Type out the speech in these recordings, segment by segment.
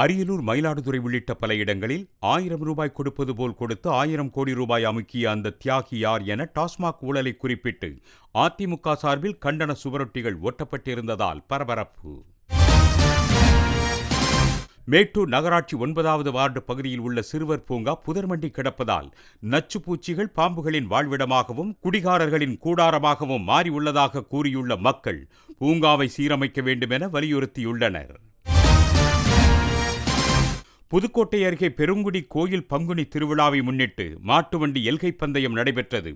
அரியலூர், மயிலாடுதுறை உள்ளிட்ட பல இடங்களில் 1000 ரூபாய் கொடுப்பது போல் கொடுத்து 1000 கோடி ரூபாய் அமுக்கிய அந்த தியாகி யார் என டாஸ்மாக் ஊழலை குறிப்பிட்டு அதிமுக சார்பில் கண்டன சுவரொட்டிகள் ஒட்டப்பட்டிருந்ததால் பரபரப்பு. மேட்டூர் நகராட்சி 9வது வார்டு பகுதியில் உள்ள சிறுவர் பூங்கா புதர்மண்டி கிடப்பதால் நச்சுப்பூச்சிகள் பாம்புகளின் வாழ்விடமாகவும் குடிகாரர்களின் கூடாரமாகவும் மாறியுள்ளதாக கூறியுள்ள மக்கள் பூங்காவை சீரமைக்க வேண்டும் என வலியுறுத்தியுள்ளனர். புதுக்கோட்டை அருகே பெருங்குடி கோயில் பங்குனி திருவிழாவை முன்னிட்டு மாட்டு வண்டி எல்கை பந்தயம் நடைபெற்றது.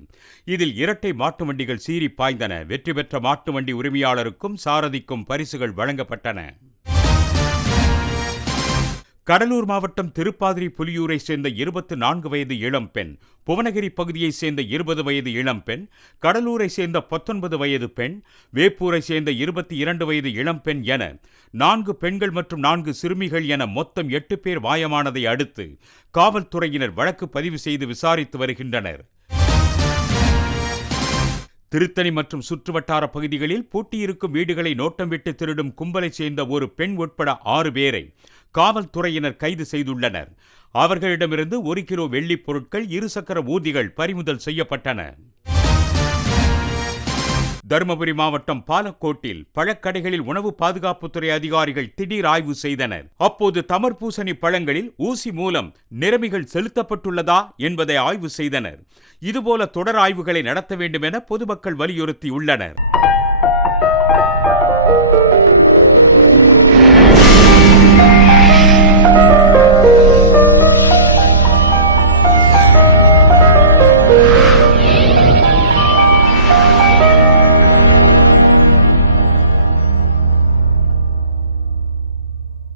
இதில் இரட்டை மாட்டு வண்டிகள் சீறி பாய்ந்தன. வெற்றி பெற்ற மாட்டு வண்டி உரிமையாளருக்கும் சாரதிக்கும் பரிசுகள் வழங்கப்பட்டன. கடலூர் மாவட்டம் திருப்பாதிரி புலியூரை சேர்ந்த 24 வயது இளம்பெண், புவனகிரி பகுதியை சேர்ந்த 20 வயது இளம்பெண், கடலூரை சேர்ந்த 19 வயது பெண், வேப்பூரை சேர்ந்த 22 வயது இளம்பெண் என 4 பெண்கள் மற்றும் 4 சிறுமிகள் என மொத்தம் 8 பேர் மாயமானதை அடுத்து காவல்துறையினர் வழக்கு பதிவு செய்து விசாரித்து வருகின்றனர். திருத்தணி மற்றும் சுற்றுவட்டார பகுதிகளில் பூட்டியிருக்கும் வீடுகளை நோட்டம் விட்டு திருடும் கும்பலை சேர்ந்த ஒரு பெண் உட்பட 6 பேரை காவல்துறையினர் கைது செய்துள்ளனர். அவர்களிடமிருந்து 1 கிலோ வெள்ளிப் பொருட்கள், 2 சக்கர ஊர்திகள் பறிமுதல் செய்யப்பட்டன. தருமபுரி மாவட்டம் பாலக்கோட்டில் பழக்கடைகளில் உணவு பாதுகாப்புத்துறை அதிகாரிகள் திடீர் ஆய்வு செய்தனர். அப்போது தமர்பூசணி பழங்களில் ஊசி மூலம் நிறமிகள் செலுத்தப்பட்டுள்ளதா என்பதை ஆய்வு செய்தனர். இதுபோல தொடர் ஆய்வுகளை நடத்த வேண்டும் என பொதுமக்கள் வலியுறுத்தியுள்ளனர்.